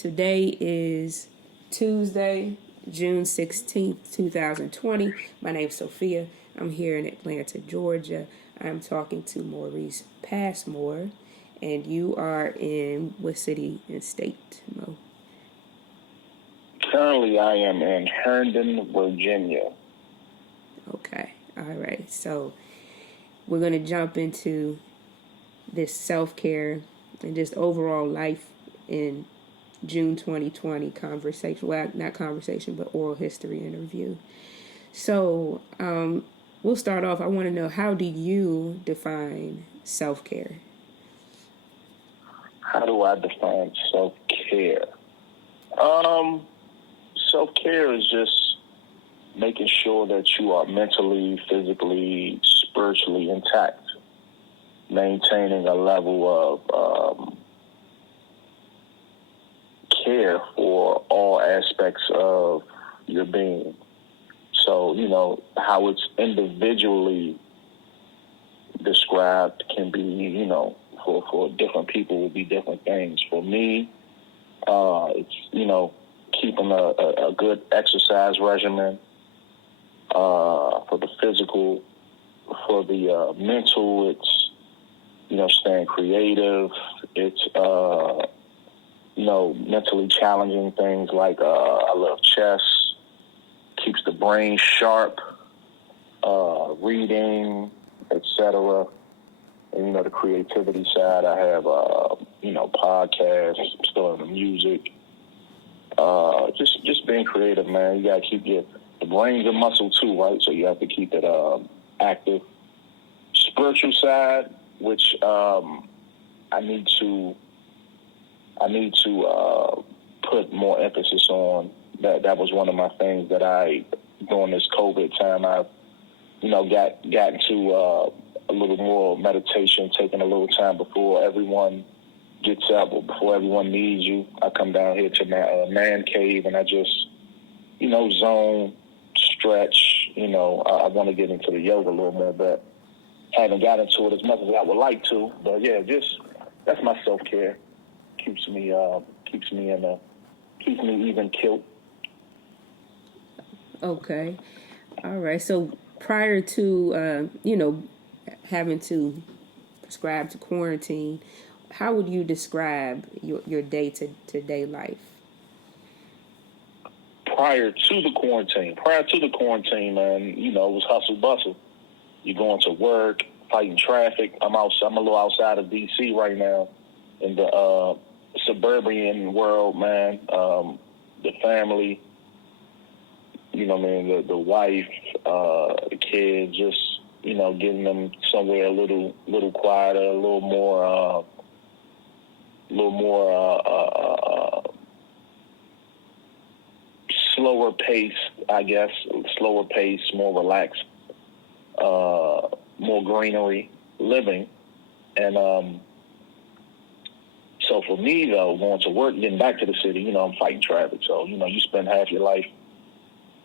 Today is Tuesday, June 16th, 2020. My name's Sophia. I'm here in Atlanta, Georgia. I'm talking to Maurice Passmore, and you are in what city and state, Mo? Currently, I am in Herndon, Virginia. Okay, all right. So we're going to jump into this self-care and just overall life in June 2020 conversation. Well, not conversation, but oral history interview. So we'll start off. I want to know, how do you define self-care? How do I define self-care? Self-care is just making sure that you are mentally, physically, spiritually intact, maintaining a level of care for all aspects of your being. So, how it's individually described can be, for different people will be different things. For me, it's, keeping a good exercise regimen. For the physical, for the mental, it's, staying creative. It's, mentally challenging things like I love chess, keeps the brain sharp, reading, etc. And, the creativity side, I have, podcasts, still in the music. Just being creative, man. You got to keep the brain's a muscle too, right? So you have to keep it active. Spiritual side, which I need to put more emphasis on. That was one of my things that during this COVID time, I've got into a little more meditation, taking a little time before everyone gets up or before everyone needs you. I come down here to my man cave and I just, zone, stretch. I want to get into the yoga a little more, but haven't got into it as much as I would like to. But yeah, that's my self-care. Keeps me even killed. Okay. All right. So prior to, having to prescribe to quarantine, how would you describe your day-to-day life? Prior to the quarantine, man, it was hustle bustle. You're going to work, fighting traffic. I'm a little outside of D.C. right now in the suburban world, man. The family, the wife, the kids, just, getting them somewhere a little quieter, a little more slower pace, I guess. Slower pace, more relaxed, more greenery living. And so for me, though, going to work, getting back to the city, I'm fighting traffic. So, you spend half your life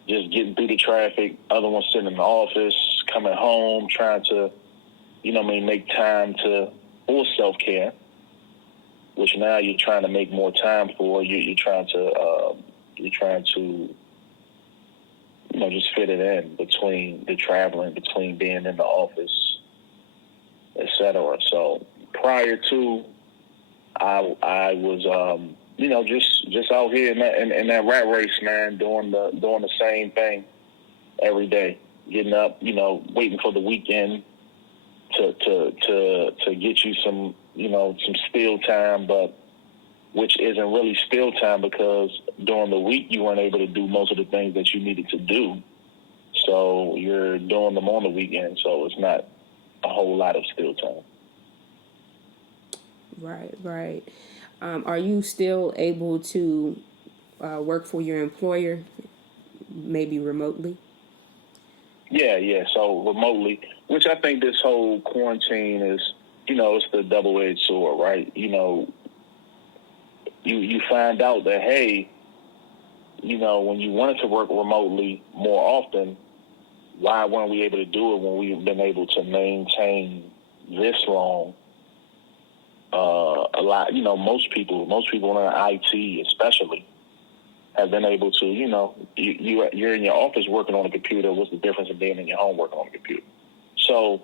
just getting through the traffic, other ones sitting in the office, coming home, trying to, make time for self-care, which now you're trying to make more time for. You're trying to just fit it in between the traveling, between being in the office, etc. So prior to, I was, just out here in that rat race, man, doing the same thing every day, getting up, waiting for the weekend to get you some still time, but which isn't really still time because during the week you weren't able to do most of the things that you needed to do. So you're doing them on the weekend, so it's not a whole lot of still time. Right. Are you still able to work for your employer, maybe remotely? Yeah. So remotely, which I think this whole quarantine is, it's the double-edged sword, right? You find out that, hey, when you wanted to work remotely more often, why weren't we able to do it when we've been able to maintain this long a lot, most people in IT especially have been able to, you're in your office working on a computer. What's the difference in being in your home working on a computer? So,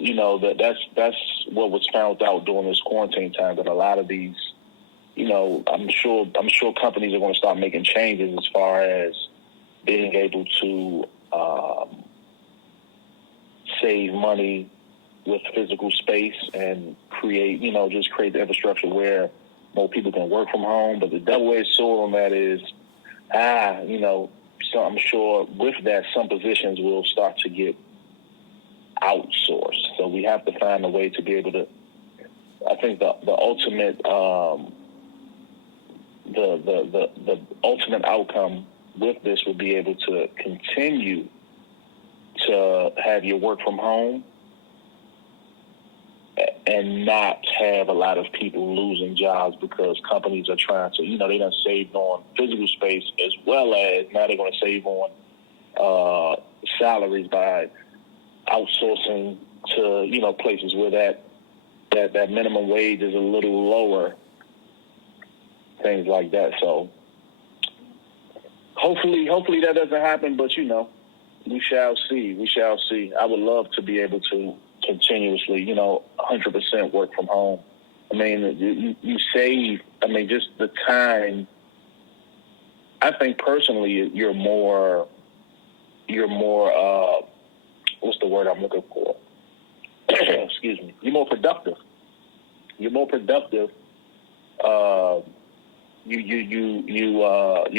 that's what was found out during this quarantine time, that a lot of these, I'm sure companies are going to start making changes as far as being able to save money with physical space and create the infrastructure where more people can work from home. But the double-edged sword on that is, so I'm sure with that, some positions will start to get outsourced. So we have to find a way to be able to, I think the ultimate, the ultimate outcome with this would be able to continue to have your work from home and not have a lot of people losing jobs because companies are trying to, they done saved on physical space as well as now they're going to save on salaries by outsourcing to, places where that minimum wage is a little lower, things like that. So hopefully that doesn't happen, but we shall see. We shall see. I would love to be able to continuously, 100% work from home. I mean, you save, just the time. I think personally you're more, what's the word I'm looking for? Excuse me. You're more productive. You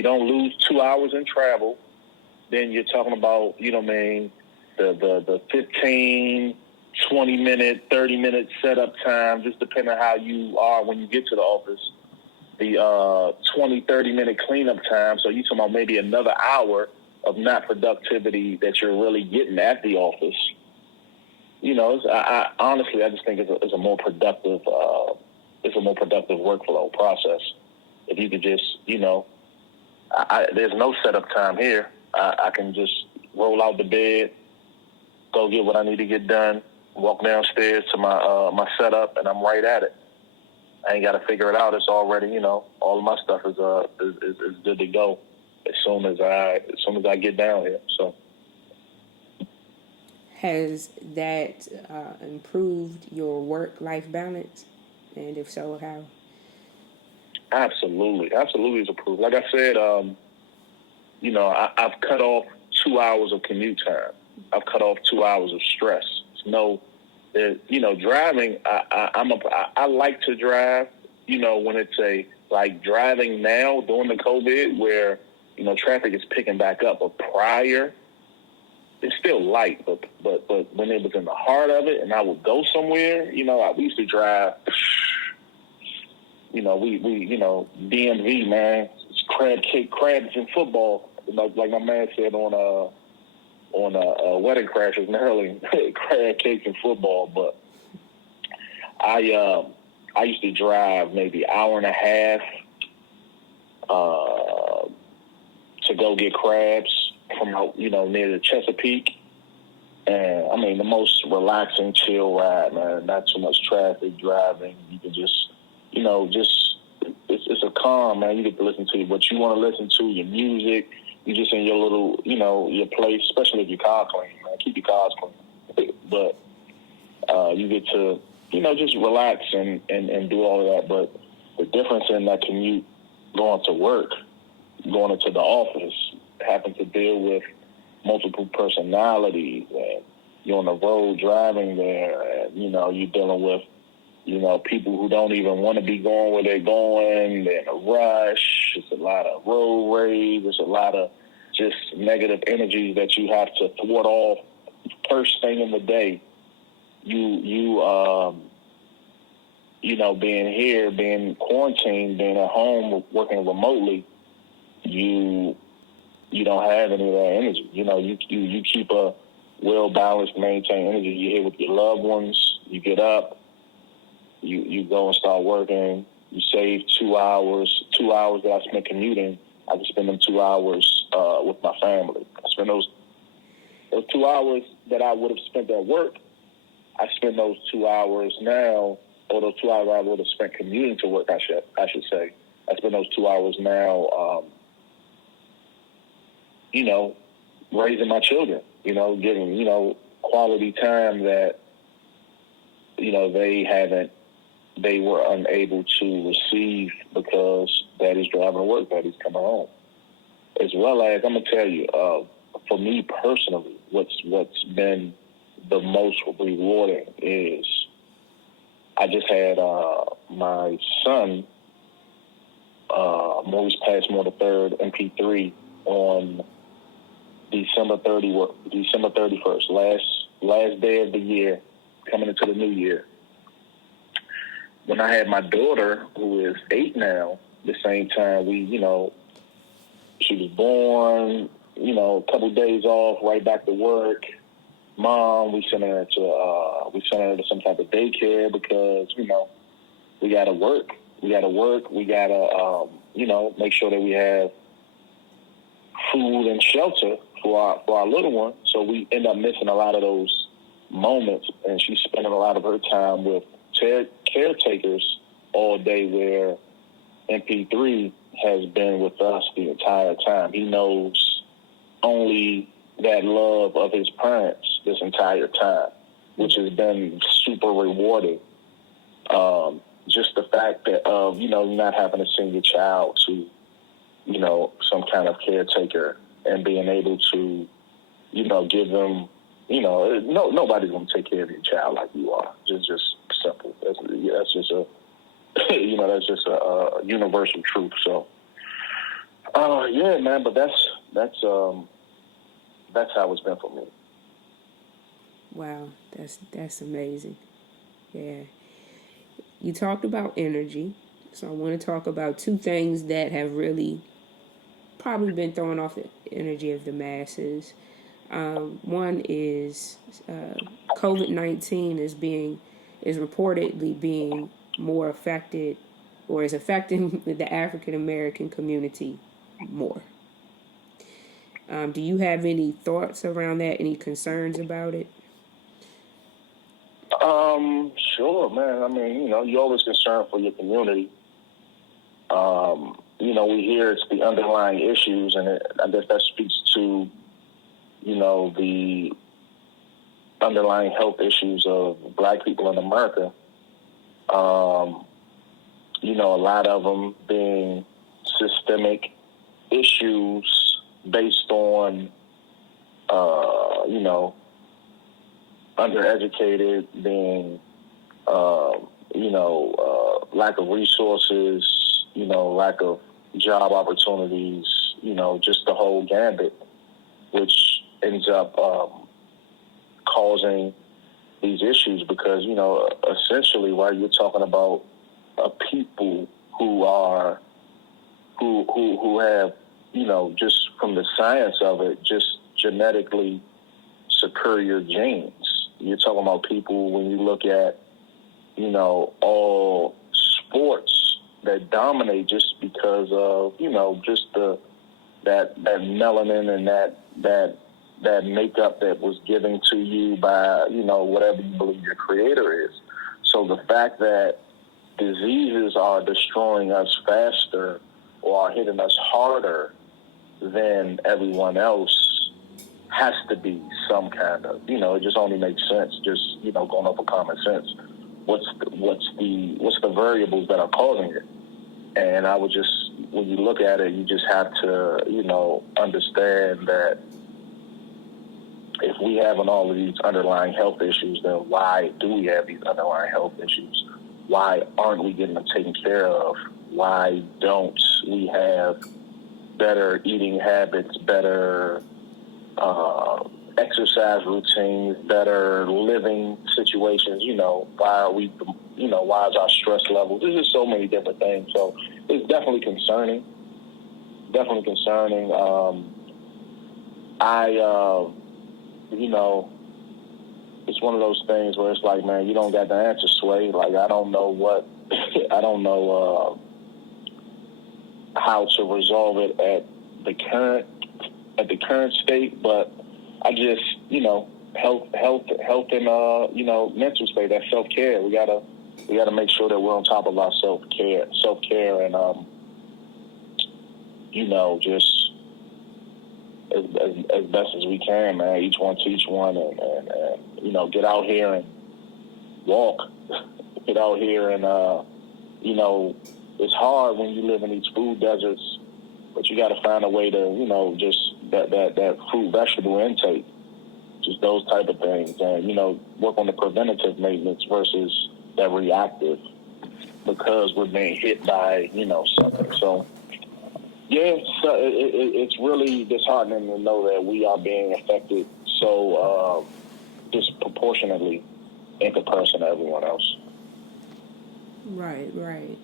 don't lose 2 hours in travel. Then you're talking about, the 15, 20-minute, 30-minute setup time, just depending on how you are when you get to the office. The 20, 30-minute cleanup time. So you're talking about maybe another hour of not productivity that you're really getting at the office. I honestly, I just think it's a more productive workflow process. If you could just, there's no setup time here. I can just roll out the bed, go get what I need to get done, walk downstairs to my setup, and I'm right at it. I ain't got to figure it out. It's already, all of my stuff is good to go as soon as I get down here. So, has that improved your work-life balance? And if so, how? Absolutely it's improved. Like I said, I've cut off 2 hours of commute time. I've cut off 2 hours of stress. Driving. I like to drive. When it's driving now during the COVID, where traffic is picking back up. But prior, it's still light. But when it was in the heart of it, and I would go somewhere, we used to drive. We DMV, man, it's crabs and football. Like my man said on Wedding Crashers in Maryland, crab cakes and football. But I used to drive maybe an hour and a half to go get crabs from near the Chesapeake. And the most relaxing, chill ride, man. Not too much traffic, driving. You can just it's a calm, man. You get to listen to what you want to listen to, your music. You just in your little, your place, especially if your car clean, man. Keep your cars clean. But you get to, just relax and do all of that. But the difference in that commute, going to work, going into the office, having to deal with multiple personalities, and you're on the road driving there, and, you're dealing with, people who don't even want to be going where they're going. They're in a rush. It's a lot of road rage. There's a lot of just negative energies that you have to thwart off first thing in the day. Being here, being quarantined, being at home, working remotely, you don't have any of that energy. You keep a well-balanced, maintained energy. You're here with your loved ones. You get up. You go and start working. You save 2 hours. 2 hours that I spent commuting, I can spend them 2 hours with my family. I spend those 2 hours that I would have spent at work. I spend those 2 hours now or those 2 hours I would have spent commuting to work, I should say. I spend those 2 hours now, raising my children, giving, quality time that, they were unable to receive because daddy's driving to work, daddy's coming home. As well as, I'm going to tell you, for me personally, what's been the most rewarding is I just had my son, Maurice Passmore III, MP3, on December 31st, last day of the year, coming into the new year. When I had my daughter, who is 8 now, the same time she was born, a couple days off, right back to work. Mom, we sent her to some type of daycare because, we gotta work. We gotta make sure that we have food and shelter for our little one. So we end up missing a lot of those moments, and she's spending a lot of her time with caretakers all day, where MP3 has been with us the entire time. He knows only that love of his parents this entire time, which has been super rewarding. Just the fact that of, not having to send your child to, some kind of caretaker and being able to, give them, nobody's going to take care of your child like you are. Just simple. That's just a, that's just a universal truth. So, yeah, man, but that's how it's been for me. Wow, that's amazing. Yeah. You talked about energy, so I want to talk about two things that have really probably been throwing off the energy of the masses. One is COVID-19 is reportedly being more affected, or is affecting the African American community more. Do you have any thoughts around that? Any concerns about it? Sure, man. I mean, you're always concerned for your community. We hear it's the underlying issues, and I guess that speaks to, the underlying health issues of Black people in America. A lot of them being systemic issues based on, undereducated, being, lack of resources, lack of job opportunities, just the whole gambit, which ends up causing these issues because, essentially, while you're talking about people who have, just from the science of it, just genetically superior genes. You're talking about people, when you look at, all sports that dominate just because of, just that melanin and that makeup that was given to you by, whatever you believe your creator is. So the fact that diseases are destroying us faster or are hitting us harder than everyone else has to be some kind of, it just only makes sense, just, going off of common sense. What's the variables that are causing it? And I would just, when you look at it, you just have to, understand that if we have all of these underlying health issues, then why do we have these underlying health issues? Why aren't we getting them taken care of? Why don't we have better eating habits, better exercise routines, better living situations? Why are we, why is our stress level? There's just so many different things. So it's definitely concerning. It's one of those things where it's like, man, you don't got the answer, Sway. Like, I don't know how to resolve it at the current state, but I just, health and, mental state, that self-care. We gotta we got to make sure that we're on top of our self-care, and just as best as we can, man. Each one teach one, and get out here and walk. Get out here and it's hard when you live in these food deserts, but you got to find a way to just that fruit vegetable intake, just those type of things, and work on the preventative maintenance versus that reactive, because we're being hit by something. So yeah, it's really disheartening to know that we are being affected so disproportionately in comparison to everyone else. Right.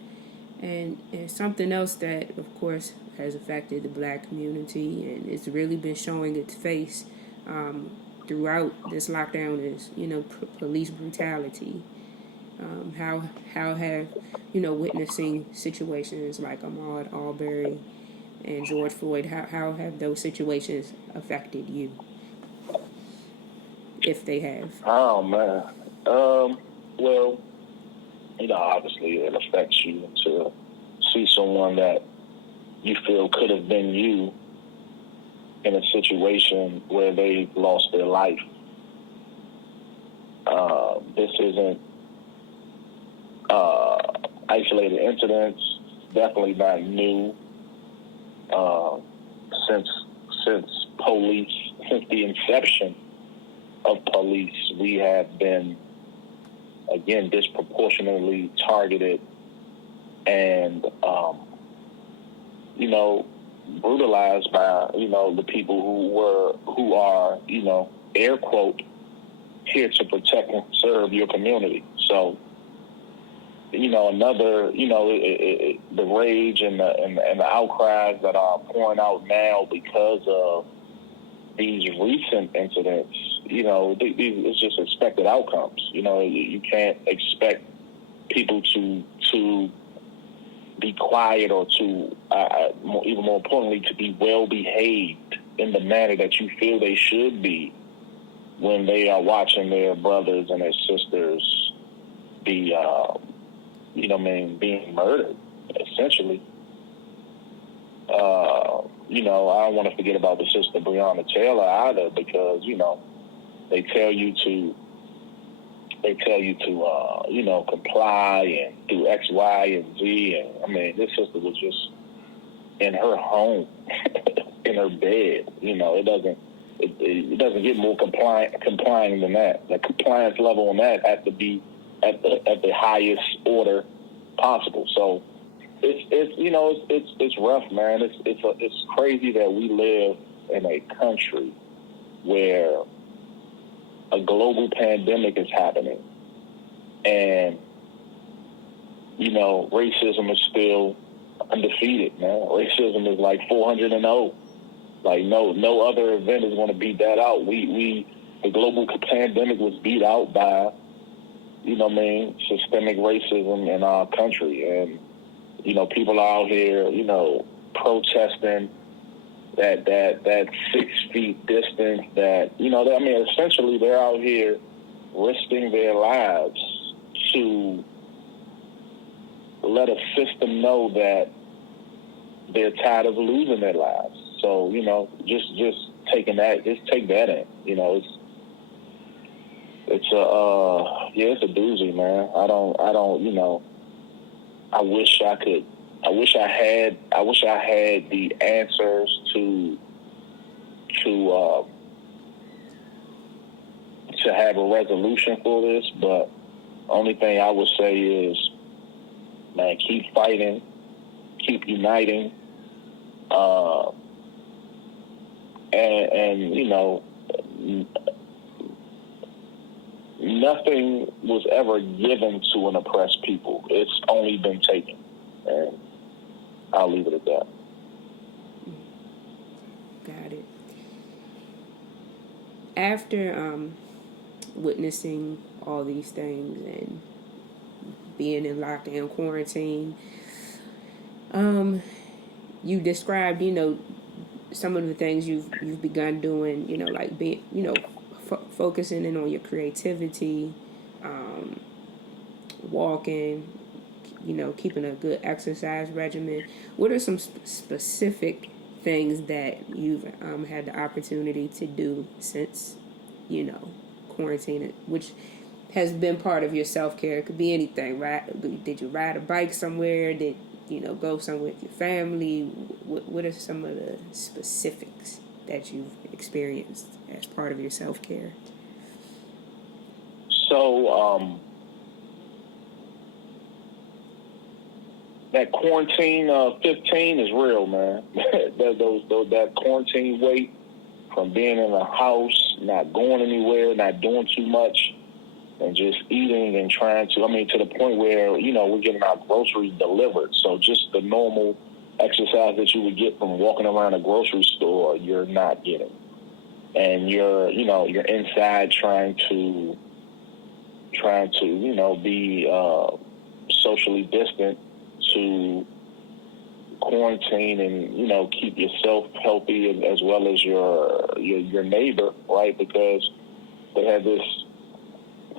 And something else that, of course, has affected the black community, and it's really been showing its face throughout this lockdown, is police brutality. How have witnessing situations like Ahmaud Arbery and George Floyd, how have those situations affected you, if they have? Oh man, well, obviously it affects you to see someone that you feel could have been you in a situation where they lost their life. This isn't isolated incidents. Definitely not new. Since the inception of police, we have been, again, disproportionately targeted and, brutalized by, the people who are, air quote, here to protect and serve your community. So, the rage and the outcries that are pouring out now because of these recent incidents, it's just expected outcomes. You can't expect people to be quiet or to, even more importantly, to be well behaved in the manner that you feel they should be when they are watching their brothers and their sisters be, being murdered, essentially. I don't want to forget about the sister Breonna Taylor either, because they tell you to comply and do X, Y, and Z, and this sister was just in her home, in her bed. It doesn't get more complying than that. The compliance level on that has to be at the highest order possible. So it's rough, man. It's crazy that we live in a country where a global pandemic is happening, and racism is still undefeated, man. Racism is like 400-0. Like no other event is going to beat that out. The global pandemic was beat out by systemic racism in our country, and people are out here protesting that 6 feet distance, that essentially they're out here risking their lives to let a system know that they're tired of losing their lives. So just take that in. It's a doozy, man. I wish I had the answers to have a resolution for this, but only thing I would say is, man, keep fighting, keep uniting, nothing was ever given to an oppressed people. It's only been taken. And I'll leave it at that. Got it. After witnessing all these things and being in lockdown quarantine, you described, some of the things you've begun doing, like being, focusing in on your creativity, walking, keeping a good exercise regimen. What are some specific things that you've had the opportunity to do since, quarantine, which has been part of your self-care? It could be anything, right? Did you ride a bike somewhere? Did go somewhere with your family? What are some of the specifics that you've experienced as part of your self-care? So, that quarantine 15 is real, man. that quarantine weight from being in a house, not going anywhere, not doing too much, and just eating and trying to, to the point where, we're getting our groceries delivered. So just the normal exercise that you would get from walking around a grocery store, you're not getting. And you're inside trying to be socially distant to quarantine and, keep yourself healthy as well as your neighbor, right? Because they have this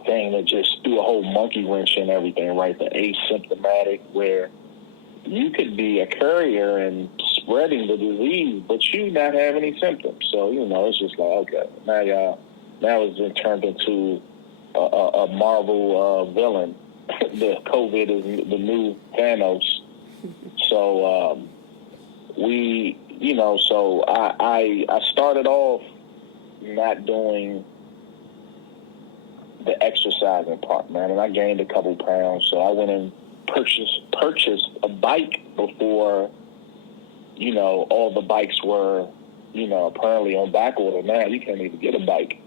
thing that just threw a whole monkey wrench in everything, right? The asymptomatic, where you could be a carrier and spreading the disease, but you not have any symptoms. So, it's just like, okay, now it's been turned into a Marvel villain. The COVID is the new Thanos. So I started off not doing the exercising part, man, and I gained a couple pounds. So I went and purchased a bike before, all the bikes were, apparently on back order. Now you can't even get a bike.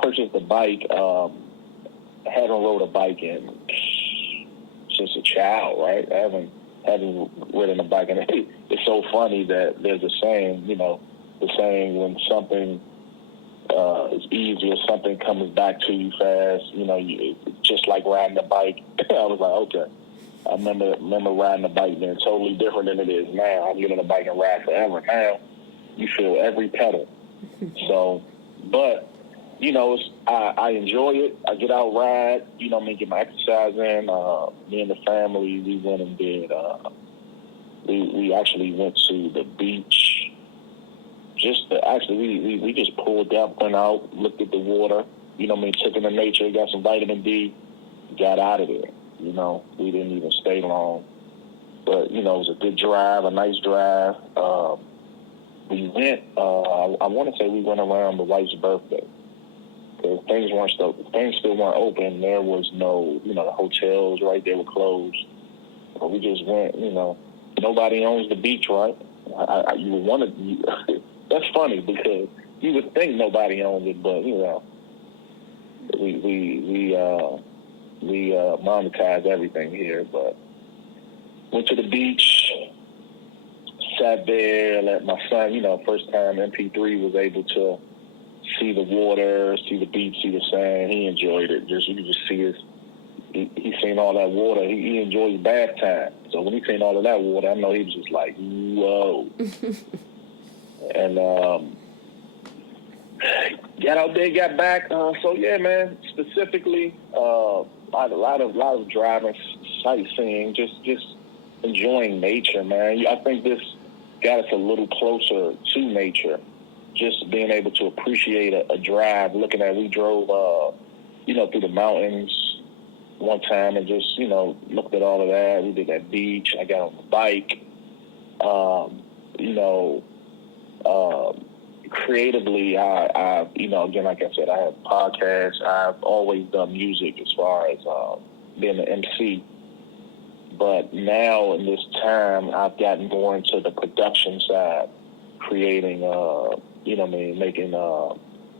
Purchased a bike. Haven't rode a bike in since a child, right? I haven't ridden a bike, and it's so funny that there's a saying, the saying when something is easy or something comes back to you fast, just like riding a bike. I was like, okay. I remember riding a bike being totally different than it is now. I'm getting a bike and ride forever. Now you feel every pedal. So, but I enjoy it. I get out, ride, get my exercise in. Me and the family, we went and did, we actually went to the beach. We just pulled up, went out, looked at the water, took in the nature, got some vitamin D, got out of there. We didn't even stay long. But, it was a good drive, a nice drive. We went, I want to say we went around the wife's birthday. Because things still weren't open. There was no, the hotels, right, they were closed. But we just went, nobody owns the beach, right? You would want to, that's funny because you would think nobody owns it, but, we monetize everything here. But went to the beach, sat there, let my son, first time MP3 was able to see the water, see the beach, see the sand. He enjoyed it. You could just see he's seen all that water. He enjoys bath time. So when he seen all of that water, I know he was just like, whoa. And got out there, got back. So yeah, man. Specifically, a lot of driving, sightseeing, just enjoying nature, man. I think this got us a little closer to nature. Just being able to appreciate a drive. We drove, through the mountains one time and just, looked at all of that. We did that beach. I got on the bike. Creatively, I again, like I said, I have podcasts. I've always done music as far as being an MC. But now in this time, I've gotten more into the production side, creating,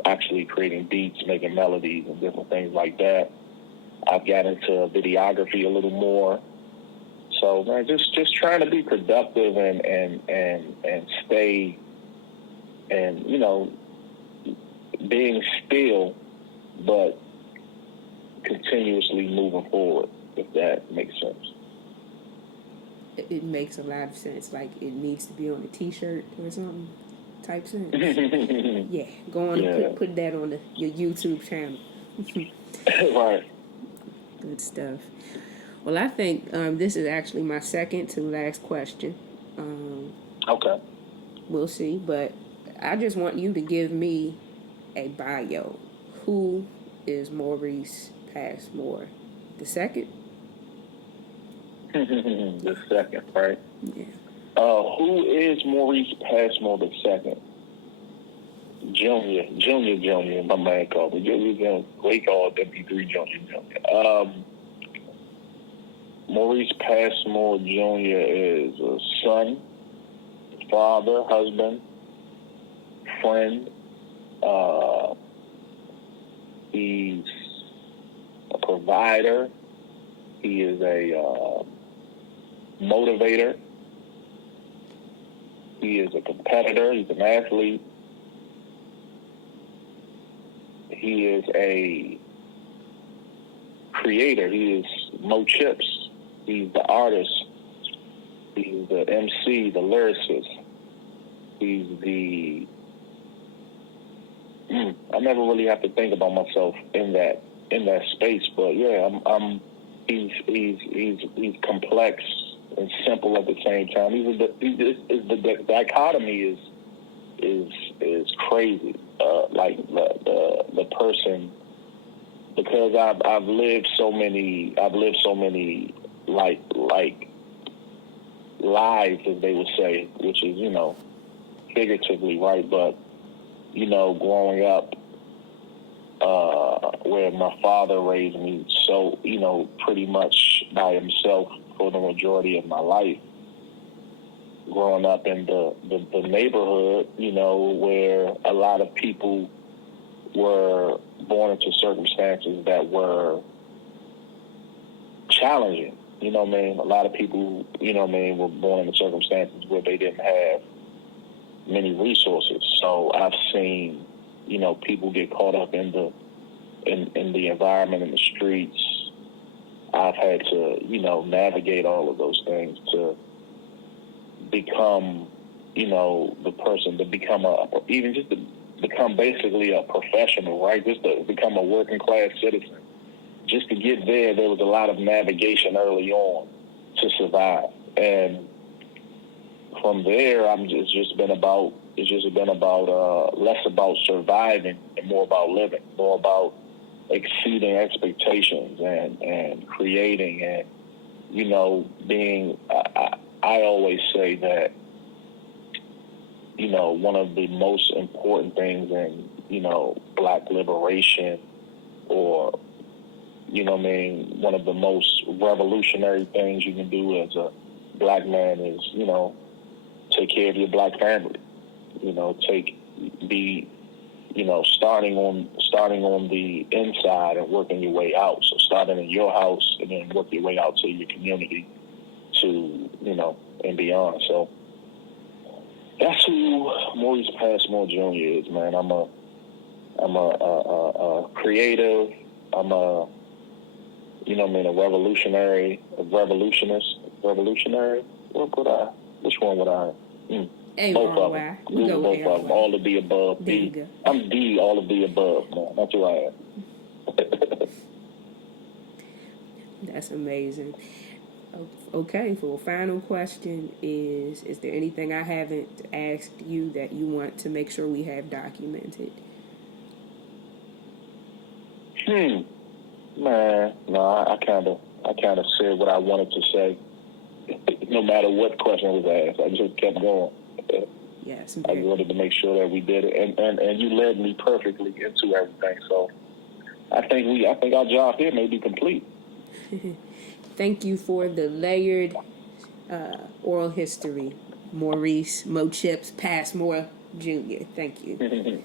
actually creating beats, making melodies and different things like that. I've got into videography a little more. So, man, just trying to be productive and stay and, being still, but continuously moving forward, if that makes sense. It makes a lot of sense. Like it needs to be on a T-shirt or something type sense. Yeah, go on and put that on your YouTube channel. Right. Good stuff. Well, I think this is actually my second to last question. Okay. We'll see, but I just want you to give me a bio. Who is Maurice Passmore the second? The second, right? Yeah. Who is Maurice Passmore the second? Junior, my man called me. Junior, we call MP3 Junior. Maurice Passmore Jr. is a son, father, husband, friend. He's a provider. He is a motivator. He is a competitor. He's an athlete. He is a creator. He is Mo Chips. He's the artist. He's the MC, the lyricist. He's the... I never really have to think about myself in that space, but yeah, he's complex and simple at the same time. The dichotomy is crazy. Like the person, because I've lived so many like lives, as they would say, which is, figuratively, right? But growing up where my father raised me so, pretty much by himself for the majority of my life. Growing up in the neighborhood, where a lot of people were born into circumstances that were challenging. A lot of people, were born into circumstances where they didn't have many resources. So I've seen, people get caught up in the environment, in the streets. I've had to, navigate all of those things to become, the person, to become become basically a professional, right? Just to become a working class citizen. Just to get there was a lot of navigation early on to survive. And from there, it's just been about less about surviving and more about living, more about exceeding expectations and creating and, being, I always say that, one of the most important things in, Black liberation or, one of the most revolutionary things you can do as a Black man is, take care of your Black family. Starting on the inside and working your way out. So starting in your house and then work your way out to your community, to and beyond. So that's who Maurice Passmore Jr. is, man. I'm a creative. I'm a revolutionary. Which one would I? Both of them. We go both of them. All of the above. There you go. I'm D, all of the above, man. That's who I am. That's amazing. Okay, for a final question is there anything I haven't asked you that you want to make sure we have documented? Man, no, I kind of said what I wanted to say. No matter what question was asked, I just kept going. Yes, I wanted to make sure that we did it, and you led me perfectly into everything. So I think our job here may be complete. Thank you for the layered oral history, Maurice Mo Chips Passmore Jr. Thank you.